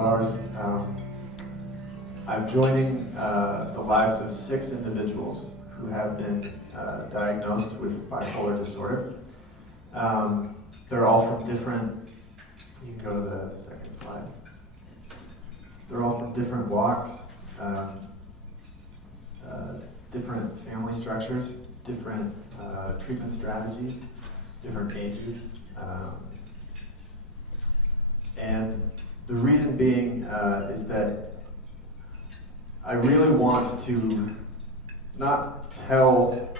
flowers. I'm joining the lives of 6 individuals who have been diagnosed with bipolar disorder. They're all from different, you can go to the second slide. They're all from different walks, different family structures, different treatment strategies, different ages. And the reason being is that I really want to not tell,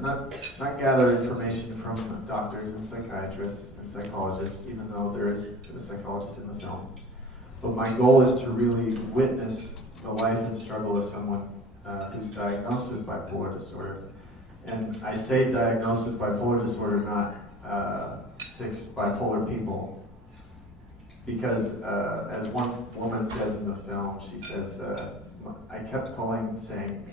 not gather information from doctors and psychiatrists and psychologists, even though there is a psychologist in the film. But my goal is to really witness the life and struggle of someone who's diagnosed with bipolar disorder. And I say diagnosed with bipolar disorder, not 6 bipolar people. Because as one woman says in the film, she says, I kept saying,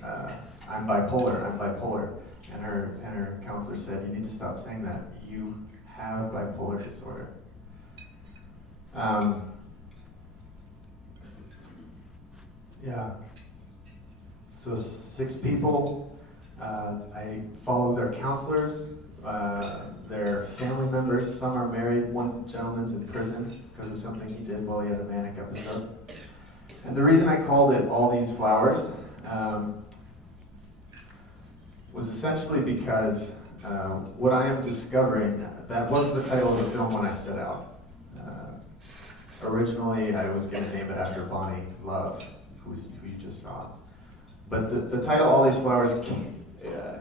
I'm bipolar. And her counselor said, you need to stop saying that. You have bipolar disorder. Yeah. So 6 people, I follow their counselors, their family members. Some are married. One gentleman's in prison because of something he did while he had a manic episode. And the reason I called it All These Flowers was essentially because what I am discovering, that wasn't the title of the film when I set out. Originally, I was going to name it after Bonnie Love, who you just saw. But the title All These Flowers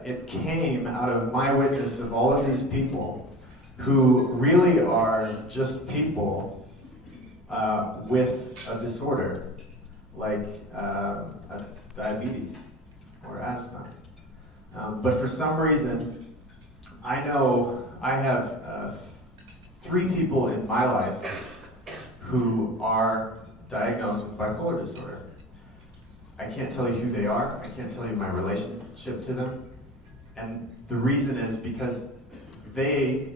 it came out of my witness of all of these people who really are just people with a disorder, like diabetes or asthma. But for some reason, I know I have 3 people in my life who are diagnosed with bipolar disorder. I can't tell you who they are. I can't tell you my relationship to them. And the reason is because they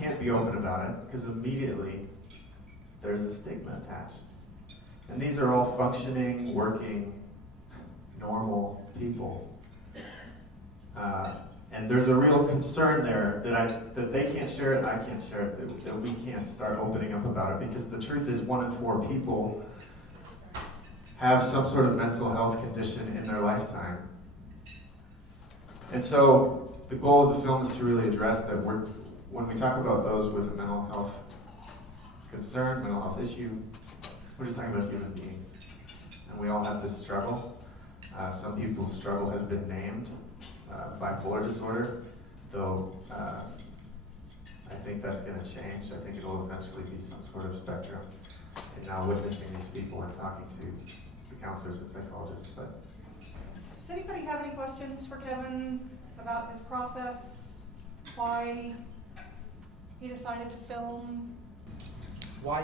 can't be open about it, because immediately there's a stigma attached. And these are all functioning, working, normal people. And there's a real concern there that they can't share it, I can't share it, that we can't start opening up about it, because the truth is 1 in 4 people have some sort of mental health condition in their lifetime. And so the goal of the film is to really address that. When we talk about those with a mental health concern, mental health issue, we're just talking about human beings. And we all have this struggle. Some people's struggle has been named bipolar disorder, though I think that's going to change. I think it will eventually be some sort of spectrum. And now witnessing these people and talking to the counselors and psychologists. But does anybody have any questions for Kevin about his process? Why he decided to film? Why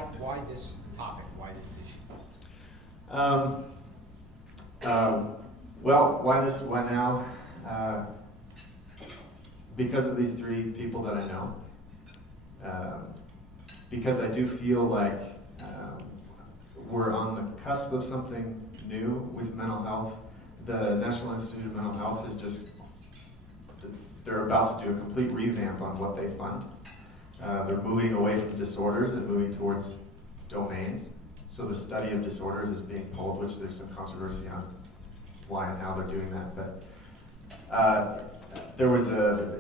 this topic? Why this issue? Well, why now? Because of these 3 people that I know. Because I do feel like we're on the cusp of something new with mental health. The National Institute of Mental Health is they're about to do a complete revamp on what they fund. They're moving away from disorders and moving towards domains. So the study of disorders is being pulled, which there's some controversy on why and how they're doing that. But there was a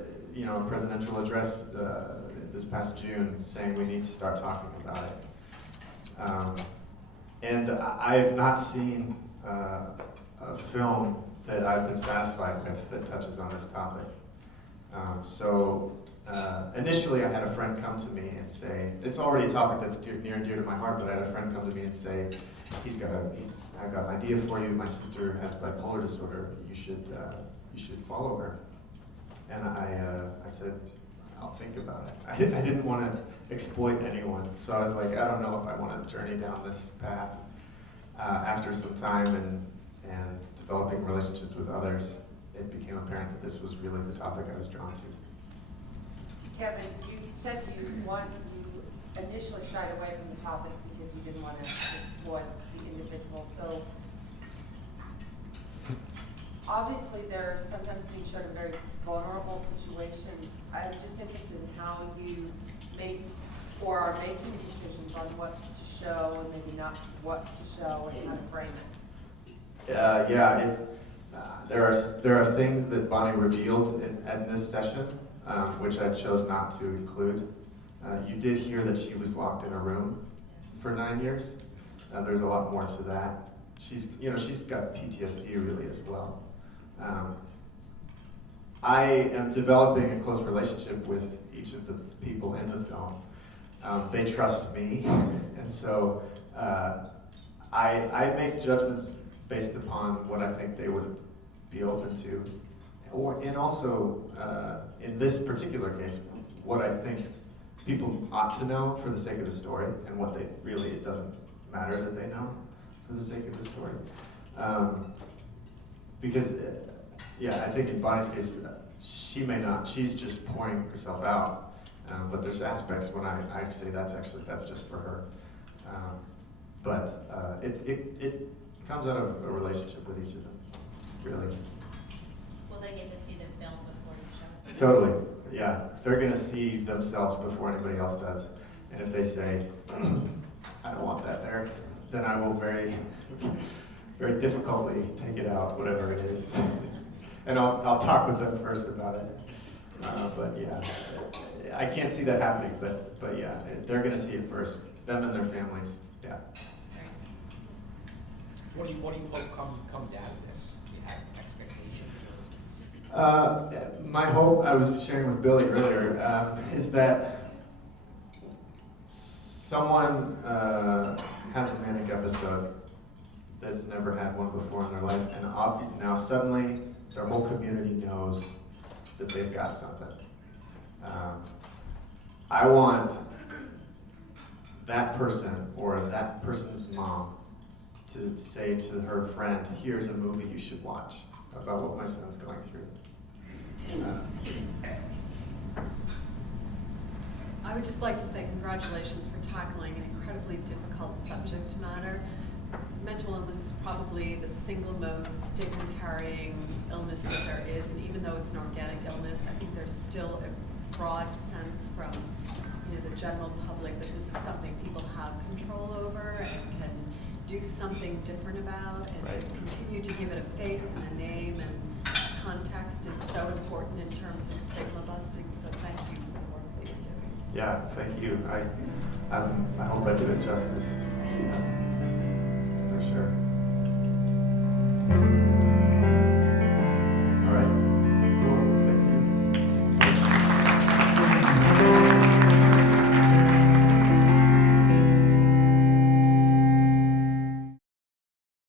presidential address this past June saying we need to start talking about it. And I've not seen a film that I've been satisfied with that touches on this topic. Initially I had a friend come to me and say, it's already a topic that's near and dear to my heart, but I had a friend come to me and say, I've got an idea for you, my sister has bipolar disorder, you should follow her. And I said, I'll think about it. I didn't want to exploit anyone, so I was like, I don't know if I want to journey down this path. After some time and developing relationships with others, it became apparent that this was really the topic I was drawn to. Kevin, you said you initially shied away from the topic because you didn't want to exploit the individual. So obviously they're sometimes being shown in very vulnerable situations. I'm just interested in how you make or are making decisions on what to show and maybe not what to show and how to frame it. Yeah, it's, there are things that Bonnie revealed in this session, which I chose not to include. You did hear that she was locked in a room for 9 years. There's a lot more to that. She's got PTSD really as well. I am developing a close relationship with each of the people in the film. They trust me, and so I make judgments based upon what I think they would be open to, and also in this particular case, what I think people ought to know for the sake of the story, and what they really, it doesn't matter that they know for the sake of the story. Because, yeah, I think in Bonnie's case, she may not, she's just pouring herself out, but there's aspects when I say that's just for her. But it comes out of a relationship with each of them, really. Will they get to see the film before you show it? Totally, yeah. They're gonna see themselves before anybody else does. And if they say, I don't want that there, then I will very, very difficultly take it out, whatever it is. And I'll talk with them first about it. But yeah, I can't see that happening, but yeah, they're gonna see it first, them and their families, yeah. What do you hope comes out of this? Do you have expectations? My hope, I was sharing with Billy earlier, is that someone has a manic episode that's never had one before in their life, and now suddenly their whole community knows that they've got something. I want that person or that person's mom to say to her friend, here's a movie you should watch about what my son's going through. I would just like to say congratulations for tackling an incredibly difficult subject matter. Mental illness is probably the single most stigma-carrying illness that there is, and even though it's an organic illness, I think there's still a broad sense from the general public that this is something people have control over and can do something different about, and right. To continue to give it a face and a name and context is so important in terms of stigma busting, so thank you for the work that you're doing. Yeah, thank you. I hope I did it justice. Yeah, for sure.